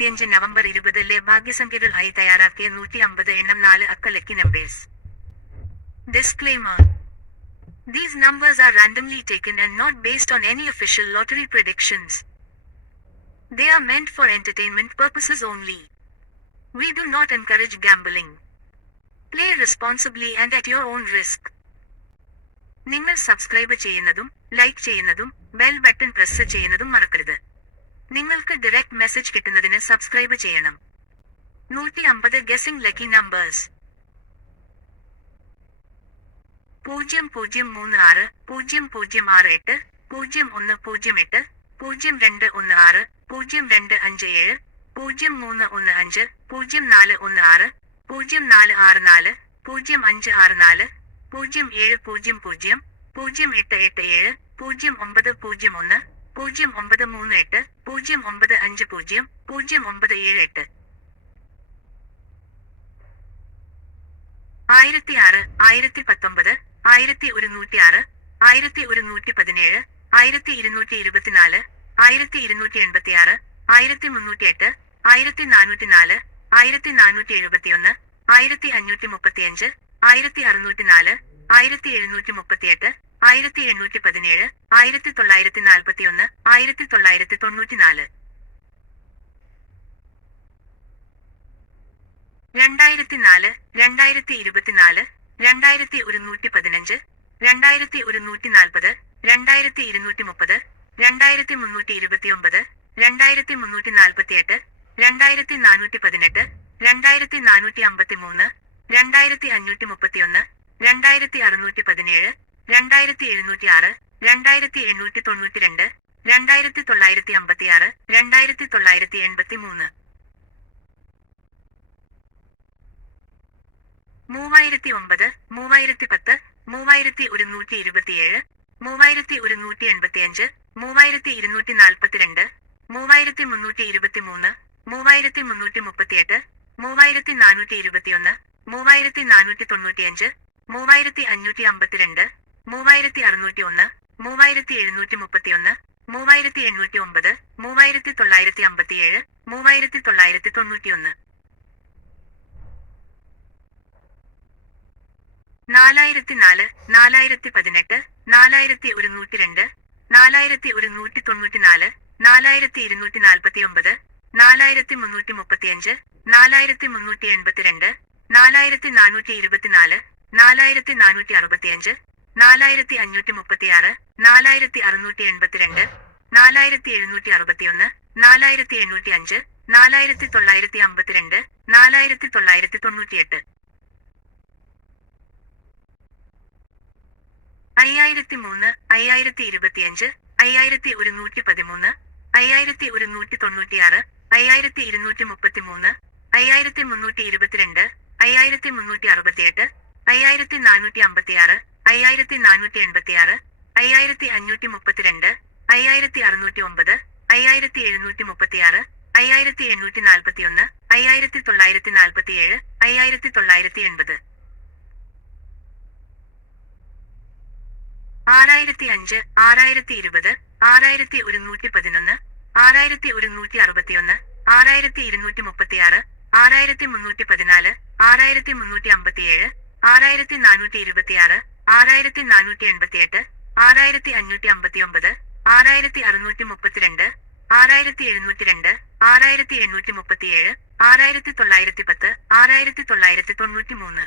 ഇരുപത്തിയഞ്ച് നവംബർ ഇരുപത് ഭാഗ്യസംഖ്യകളായി തയ്യാറാക്കിയ നൂറ്റി അമ്പത് എണ്ണം നാല് അക്കലക്കി numbers disclaimer these numbers are randomly taken and not based on any official lottery predictions they are meant for entertainment purposes only we do not encourage gambling play responsibly and at your own risk നിങ്ങൾ subscribe ചെയ്യുന്നതും like ചെയ്യുന്നതും bell button press ചെയ്യുന്നതും മറക്കരുത്. നിങ്ങൾക്ക് direct message കിട്ടുന്നതിന് subscribe ചെയ്യണം. നൂറ്റി അമ്പത് ഗസിംഗ് ലക്കി നമ്പേഴ്സ് പൂജ്യം പൂജ്യം മൂന്ന് ആറ് പൂജ്യം പൂജ്യം ആറ് എട്ട് പൂജ്യം ഒന്ന് പൂജ്യം എട്ട് പൂജ്യം രണ്ട് ഒന്ന് ആറ് പൂജ്യം രണ്ട് അഞ്ച് ഏഴ് പൂജ്യം മൂന്ന് ഒന്ന് അഞ്ച് പൂജ്യം നാല് ഒന്ന് ആറ് പൂജ്യം നാല് ആറ് നാല് പൂജ്യം അഞ്ച് ആറ് നാല് പൂജ്യം ഏഴ് പൂജ്യം പൂജ്യം പൂജ്യം എട്ട് എട്ട് ഏഴ് പൂജ്യം ഒമ്പത് പൂജ്യം ഒന്ന് പൂജ്യം ഒമ്പത് മൂന്ന് എട്ട് പൂജ്യം ഒമ്പത് അഞ്ച് പൂജ്യം പൂജ്യം ഒമ്പത് ഏഴ് എട്ട്. ആയിരത്തി ആറ് ആയിരത്തി പത്തൊമ്പത് ആയിരത്തി ഒരുന്നൂറ്റി ആറ് ആയിരത്തി ഒരുന്നൂറ്റി പതിനേഴ് ആയിരത്തി ഇരുന്നൂറ്റി ഇരുപത്തിനാല് ആയിരത്തി ഇരുന്നൂറ്റി എൺപത്തി ആറ് ആയിരത്തി മുന്നൂറ്റി എട്ട് ആയിരത്തി നാനൂറ്റി നാല് ആയിരത്തി നാനൂറ്റി എഴുപത്തിയൊന്ന് ആയിരത്തി അഞ്ഞൂറ്റി മുപ്പത്തിയഞ്ച് ആയിരത്തി അറുന്നൂറ്റി നാല് ആയിരത്തി എഴുന്നൂറ്റി മുപ്പത്തിയെട്ട് ആയിരത്തി എണ്ണൂറ്റി പതിനേഴ് ആയിരത്തി തൊള്ളായിരത്തി നാൽപ്പത്തിയൊന്ന് ആയിരത്തി തൊള്ളായിരത്തി തൊണ്ണൂറ്റിനാല് രണ്ടായിരത്തി നാല് രണ്ടായിരത്തി ഇരുപത്തിനാല് രണ്ടായിരത്തി ഒരുന്നൂറ്റി പതിനഞ്ച് രണ്ടായിരത്തി ഒരുന്നൂറ്റി നാൽപ്പത് രണ്ടായിരത്തി ഇരുന്നൂറ്റി മുപ്പത് രണ്ടായിരത്തി മുന്നൂറ്റി ഇരുപത്തിയൊമ്പത് രണ്ടായിരത്തി മുന്നൂറ്റി നാൽപ്പത്തിയെട്ട് രണ്ടായിരത്തി നാനൂറ്റി പതിനെട്ട് രണ്ടായിരത്തി നാനൂറ്റി അമ്പത്തി മൂന്ന് രണ്ടായിരത്തി അഞ്ഞൂറ്റി മുപ്പത്തിയൊന്ന് രണ്ടായിരത്തി അറുന്നൂറ്റി പതിനേഴ് രണ്ടായിരത്തി എഴുന്നൂറ്റി ആറ് രണ്ടായിരത്തി എണ്ണൂറ്റി തൊണ്ണൂറ്റി രണ്ട് രണ്ടായിരത്തി തൊള്ളായിരത്തി അമ്പത്തിയാറ് രണ്ടായിരത്തി തൊള്ളായിരത്തി എൺപത്തി മൂന്ന് മൂവായിരത്തി ഒമ്പത് മൂവായിരത്തി പത്ത് മൂവായിരത്തി ഒരുന്നൂറ്റി ഇരുപത്തിയേഴ് മൂവായിരത്തി ഒരുന്നൂറ്റി എൺപത്തിയഞ്ച് മൂവായിരത്തി ഇരുന്നൂറ്റി നാൽപ്പത്തിരണ്ട് മൂവായിരത്തി മുന്നൂറ്റി ഇരുപത്തിമൂന്ന് മൂവായിരത്തി മുന്നൂറ്റി മുപ്പത്തിയെട്ട് മൂവായിരത്തി നാനൂറ്റി ഇരുപത്തിയൊന്ന് മൂവായിരത്തി നാനൂറ്റി തൊണ്ണൂറ്റിയഞ്ച് മൂവായിരത്തി അഞ്ഞൂറ്റി അമ്പത്തിരണ്ട് മൂവായിരത്തി അറുന്നൂറ്റി ഒന്ന് മൂവായിരത്തി എഴുന്നൂറ്റി മുപ്പത്തിയൊന്ന് മൂവായിരത്തി എണ്ണൂറ്റി ഒമ്പത് മൂവായിരത്തി തൊള്ളായിരത്തി അമ്പത്തിയേഴ് മൂവായിരത്തി തൊള്ളായിരത്തി തൊണ്ണൂറ്റിയൊന്ന് നാലായിരത്തി നാല് നാലായിരത്തി പതിനെട്ട് നാലായിരത്തി ഒരുന്നൂറ്റി രണ്ട് നാലായിരത്തി ഒരുന്നൂറ്റി തൊണ്ണൂറ്റിനാല് നാലായിരത്തി ഇരുന്നൂറ്റി നാൽപ്പത്തി ഒമ്പത് നാലായിരത്തി മുന്നൂറ്റി മുപ്പത്തിയഞ്ച് നാലായിരത്തി മുന്നൂറ്റി എൺപത്തിരണ്ട് നാലായിരത്തി നാനൂറ്റി ഇരുപത്തിനാല് നാലായിരത്തി നാനൂറ്റി അറുപത്തിയഞ്ച് നാലായിരത്തി അഞ്ഞൂറ്റി മുപ്പത്തിയാറ് നാലായിരത്തി അറുന്നൂറ്റി എൺപത്തിരണ്ട് നാലായിരത്തി എഴുന്നൂറ്റി അറുപത്തിയൊന്ന് നാലായിരത്തി എണ്ണൂറ്റി അഞ്ച് നാലായിരത്തി തൊള്ളായിരത്തി അമ്പത്തിരണ്ട് നാലായിരത്തി തൊള്ളായിരത്തി തൊണ്ണൂറ്റിയെട്ട് അയ്യായിരത്തി മൂന്ന് അയ്യായിരത്തി ഇരുപത്തിയഞ്ച് അയ്യായിരത്തി ഒരുന്നൂറ്റി പതിമൂന്ന് അയ്യായിരത്തി ഒരുന്നൂറ്റി തൊണ്ണൂറ്റിയാറ് അയ്യായിരത്തി ഇരുന്നൂറ്റി മുപ്പത്തിമൂന്ന് അയ്യായിരത്തി മുന്നൂറ്റി ഇരുപത്തിരണ്ട് അയ്യായിരത്തി മുന്നൂറ്റി അറുപത്തിയെട്ട് അയ്യായിരത്തി നാനൂറ്റി അമ്പത്തിയാറ് അയ്യായിരത്തി നാനൂറ്റി എൺപത്തിയാറ് അയ്യായിരത്തി അഞ്ഞൂറ്റി മുപ്പത്തിരണ്ട് അയ്യായിരത്തി അറുന്നൂറ്റി ഒമ്പത് അയ്യായിരത്തി എഴുന്നൂറ്റി മുപ്പത്തിയാറ് അയ്യായിരത്തി എണ്ണൂറ്റി നാൽപ്പത്തിയൊന്ന് അയ്യായിരത്തി തൊള്ളായിരത്തി നാൽപ്പത്തിയേഴ് അയ്യായിരത്തി തൊള്ളായിരത്തി എൺപത് ആറായിരത്തി അഞ്ച് ആറായിരത്തി ഇരുപത് ആറായിരത്തി ഒരുന്നൂറ്റി പതിനൊന്ന് ആറായിരത്തി ഒരുന്നൂറ്റി അറുപത്തിയൊന്ന് ആറായിരത്തി ഇരുന്നൂറ്റി മുപ്പത്തിയാറ് ആറായിരത്തി മുന്നൂറ്റി പതിനാല് ആറായിരത്തി മുന്നൂറ്റി അമ്പത്തിയേഴ് ആറായിരത്തി നാനൂറ്റി ഇരുപത്തിയാറ് ആറായിരത്തി നാനൂറ്റി എൺപത്തിയെട്ട് ആറായിരത്തി അഞ്ഞൂറ്റി അമ്പത്തിയൊമ്പത് ആറായിരത്തി അറുന്നൂറ്റി മുപ്പത്തിരണ്ട് ആറായിരത്തി എഴുന്നൂറ്റി രണ്ട് ആറായിരത്തി എണ്ണൂറ്റി മുപ്പത്തിയേഴ് ആറായിരത്തി തൊള്ളായിരത്തി പത്ത് ആറായിരത്തി തൊള്ളായിരത്തി തൊണ്ണൂറ്റി മൂന്ന്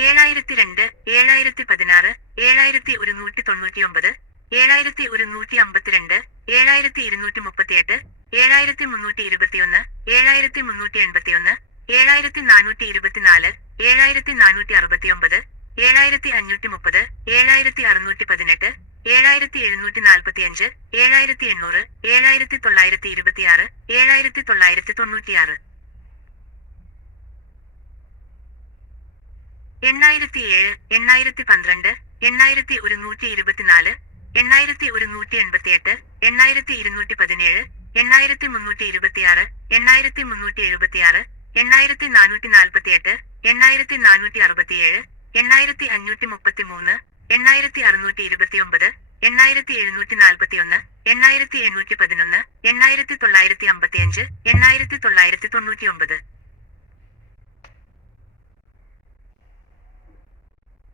ഏഴായിരത്തി രണ്ട് ഏഴായിരത്തി പതിനാറ് ഏഴായിരത്തി ഒരുന്നൂറ്റി തൊണ്ണൂറ്റിയൊമ്പത് ഏഴായിരത്തി ഒരുന്നൂറ്റി അമ്പത്തിരണ്ട് ഏഴായിരത്തി ഇരുന്നൂറ്റി മുപ്പത്തിയെട്ട് ഏഴായിരത്തി മുന്നൂറ്റി ഇരുപത്തിയൊന്ന് ഏഴായിരത്തി മുന്നൂറ്റി എൺപത്തിയൊന്ന് ഏഴായിരത്തി നാനൂറ്റി ഇരുപത്തിനാല് ഏഴായിരത്തി നാനൂറ്റി അറുപത്തിയൊമ്പത് ഏഴായിരത്തി അഞ്ഞൂറ്റി മുപ്പത് ഏഴായിരത്തി അറുന്നൂറ്റി പതിനെട്ട് ഏഴായിരത്തി എഴുന്നൂറ്റി നാൽപ്പത്തിയഞ്ച് ഏഴായിരത്തി എണ്ണൂറ് ഏഴായിരത്തി തൊള്ളായിരത്തി ഇരുപത്തിയാറ് ഏഴായിരത്തി തൊള്ളായിരത്തി തൊണ്ണൂറ്റിയാറ് എണ്ണായിരത്തി ഏഴ് എണ്ണായിരത്തി പന്ത്രണ്ട് എണ്ണായിരത്തി ഒരുന്നൂറ്റി ഇരുപത്തിനാല് എണ്ണായിരത്തി ഒരുന്നൂറ്റി എൺപത്തിയെട്ട് എണ്ണായിരത്തി ഇരുന്നൂറ്റി പതിനേഴ് എണ്ണായിരത്തി മുന്നൂറ്റി ഇരുപത്തിയാറ് എണ്ണായിരത്തി മുന്നൂറ്റി എഴുപത്തിയാറ് എണ്ണായിരത്തി നാനൂറ്റി നാൽപ്പത്തിയെട്ട് എണ്ണായിരത്തി നാനൂറ്റി അറുപത്തിയേഴ് എണ്ണായിരത്തി അഞ്ഞൂറ്റി മുപ്പത്തി മൂന്ന് എണ്ണായിരത്തി അറുന്നൂറ്റി ഇരുപത്തിയൊമ്പത് എണ്ണായിരത്തി എഴുന്നൂറ്റി നാൽപ്പത്തിയൊന്ന് എണ്ണായിരത്തി എണ്ണൂറ്റി പതിനൊന്ന് എണ്ണായിരത്തി തൊള്ളായിരത്തി അമ്പത്തിയഞ്ച് എണ്ണായിരത്തി തൊള്ളായിരത്തി തൊണ്ണൂറ്റി ഒമ്പത്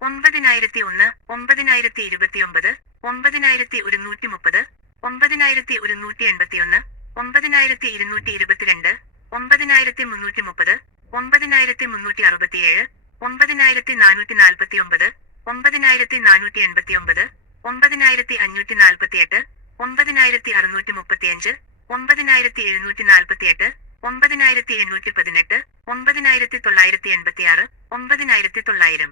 ഒമ്പതിനായിരത്തി ഒന്ന് ഒമ്പതിനായിരത്തി ഇരുപത്തിയൊമ്പത് ഒമ്പതിനായിരത്തി ഒരുന്നൂറ്റി മുപ്പത് ഒമ്പതിനായിരത്തി ഒരുന്നൂറ്റി എൺപത്തിയൊന്ന് ഒമ്പതിനായിരത്തി ഇരുന്നൂറ്റി ഇരുപത്തിരണ്ട് ഒമ്പതിനായിരത്തി മുന്നൂറ്റി മുപ്പത് ഒമ്പതിനായിരത്തി മുന്നൂറ്റി അറുപത്തിയേഴ് ഒമ്പതിനായിരത്തി നാനൂറ്റി നാൽപ്പത്തി ഒമ്പത് ഒമ്പതിനായിരത്തി നാനൂറ്റി എൺപത്തി ഒമ്പത് ഒമ്പതിനായിരത്തി അഞ്ഞൂറ്റി നാൽപ്പത്തിയെട്ട് ഒമ്പതിനായിരത്തി അറുന്നൂറ്റി മുപ്പത്തിയഞ്ച് ഒമ്പതിനായിരത്തി എഴുന്നൂറ്റി നാൽപ്പത്തിയെട്ട് ഒമ്പതിനായിരത്തി എണ്ണൂറ്റി പതിനെട്ട് ഒമ്പതിനായിരത്തി തൊള്ളായിരത്തി എൺപത്തിയാറ് ഒമ്പതിനായിരത്തി തൊള്ളായിരം